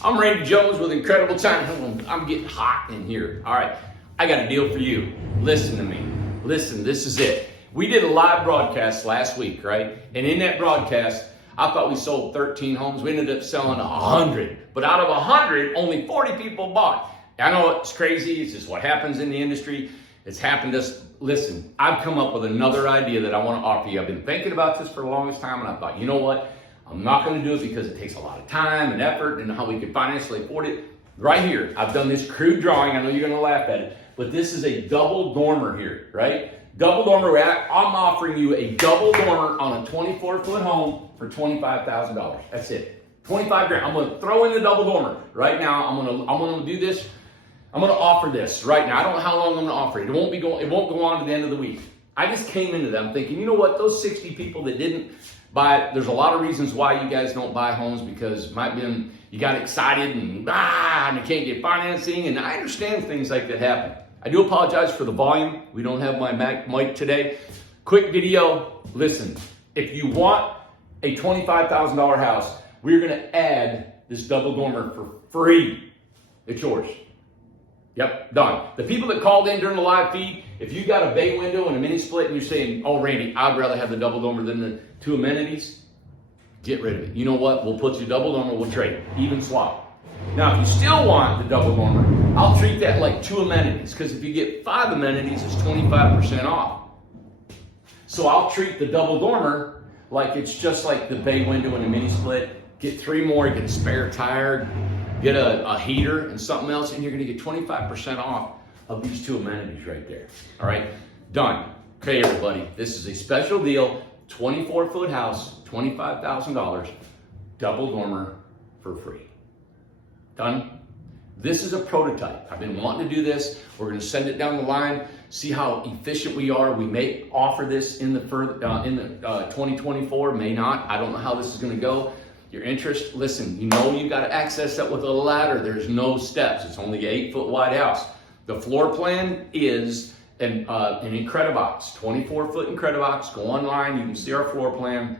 I'm Randy Jones with Incredible Tiny Homes. I'm getting hot in here. All right, I got a deal for you. Listen to me. Listen, this is it. We did a live broadcast last week, right? And in that broadcast, I thought we sold 13 homes. We ended up selling 100. But out of 100, only 40 people bought. I know it's crazy. It's just what happens in the industry. It's happened to us. Listen, I've come up with another idea that I want to offer you. I've been thinking about this for the longest time, and I thought, you know what? I'm not going to do it because it takes a lot of time and effort and how we can financially afford it. Right here, I've done this crude drawing. I know you're going to laugh at it, but this is a double dormer here, right? Double dormer. I'm offering you a double dormer on a 24-foot home for $25,000. That's it. 25 grand. I'm going to throw in the double dormer right now. I'm going to do this. I'm going to offer this right now. I don't know how long I'm going to offer it. It won't go on to the end of the week. I just came into them thinking, you know what? Those 60 people that didn't buy it, there's a lot of reasons why you guys don't buy homes, because it might be you got excited and you can't get financing, and I understand things like that happen. I do apologize for the volume. We don't have my mic today. Quick video. Listen, if you want a $25,000 house, we're going to add this double dormer for free. It's yours. Yep, done. The people that called in during the live feed, if you got a bay window and a mini split and you're saying, oh, Randy, I'd rather have the double dormer than the two amenities, get rid of it. You know what? We'll put you double dormer, we'll trade it. Even swap. Now, if you still want the double dormer, I'll treat that like two amenities, because if you get 5 amenities, it's 25% off. So I'll treat the double dormer like it's just like the bay window and a mini split. Get 3 more, get a spare tire, get a heater and something else, and you're going to get 25% off of these 2 amenities right there. All right, done. Okay, everybody, this is a special deal. 24-foot house, $25,000, double dormer for free. Done. This is a prototype. I've been wanting to do this. We're going to send it down the line, see how efficient we are. We may offer this in the 2024, may not. I don't know how this is going to go. Your interest, listen, you know you got to access that with a ladder. There's no steps. It's only an 8-foot wide house. The floor plan is an Incredibox, 24-foot Incredibox. Go online, you can see our floor plan.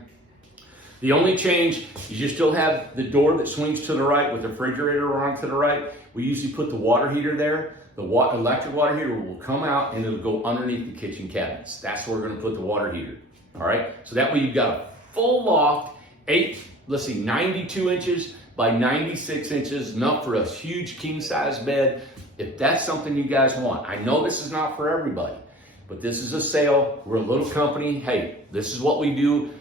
The only change is you still have the door that swings to the right with the refrigerator on to the right. We usually put the water heater there. The electric water heater will come out and it'll go underneath the kitchen cabinets. That's where we're going to put the water heater. All right, so that way you've got a full loft, 92 inches by 96 inches, enough for a huge king size bed. If that's something you guys want, I know this is not for everybody, but this is a sale. We're a little company. Hey, this is what we do.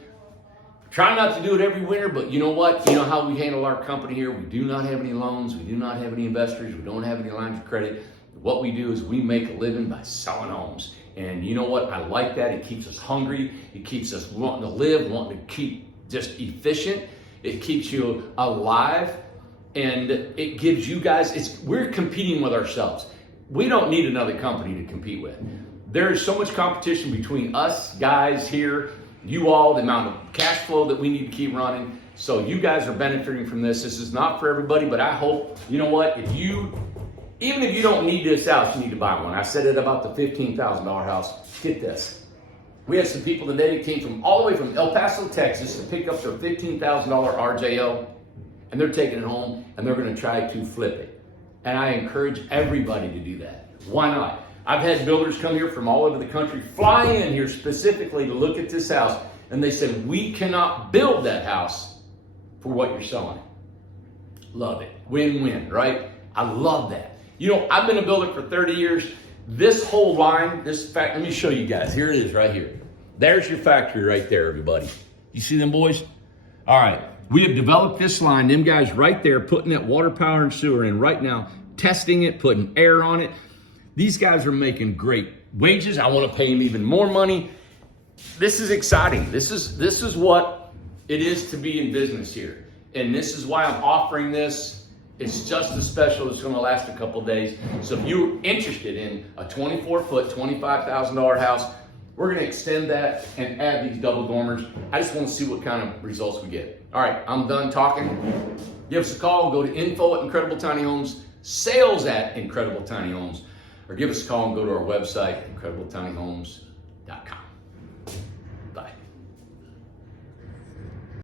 Try not to do it every winter, but you know what? You know how we handle our company here. We do not have any loans. We do not have any investors. We don't have any lines of credit. What we do is we make a living by selling homes. And you know what? I like that. It keeps us hungry. It keeps us wanting to live, wanting to keep just efficient. It keeps you alive, and it gives you guys, we're competing with ourselves. We don't need another company to compete with. There's so much competition between us guys here, you all, the amount of cash flow that we need to keep running. So you guys are benefiting from this. This is not for everybody, but I hope, you know what, even if you don't need this house, you need to buy one. I said it about the $15,000 house. Get this. We had some people today that came from all the way from El Paso, Texas to pick up their $15,000 RJO, and they're taking it home and they're going to try to flip it. And I encourage everybody to do that. Why not? I've had builders come here from all over the country, fly in here specifically to look at this house, and they said, we cannot build that house for what you're selling. Love it. Win-win, right? I love that. You know, I've been a builder for 30 years. This whole line, let me show you guys. Here it is right here. There's your factory right there, everybody. You see them boys? All right. We have developed this line. Them guys right there putting that water, power, and sewer in right now, testing it, putting air on it. These guys are making great wages. I want to pay them even more money. This is exciting. This is what it is to be in business here. And this is why I'm offering this. It's just a special. It's going to last a couple days. So if you're interested in a 24-foot, $25,000 house, we're going to extend that and add these double dormers. I just want to see what kind of results we get. All right, I'm done talking. Give us a call. Go to info@Incredible Tiny Homes, sales@Incredible Tiny Homes, or give us a call and go to our website, incredibletinyhomes.com.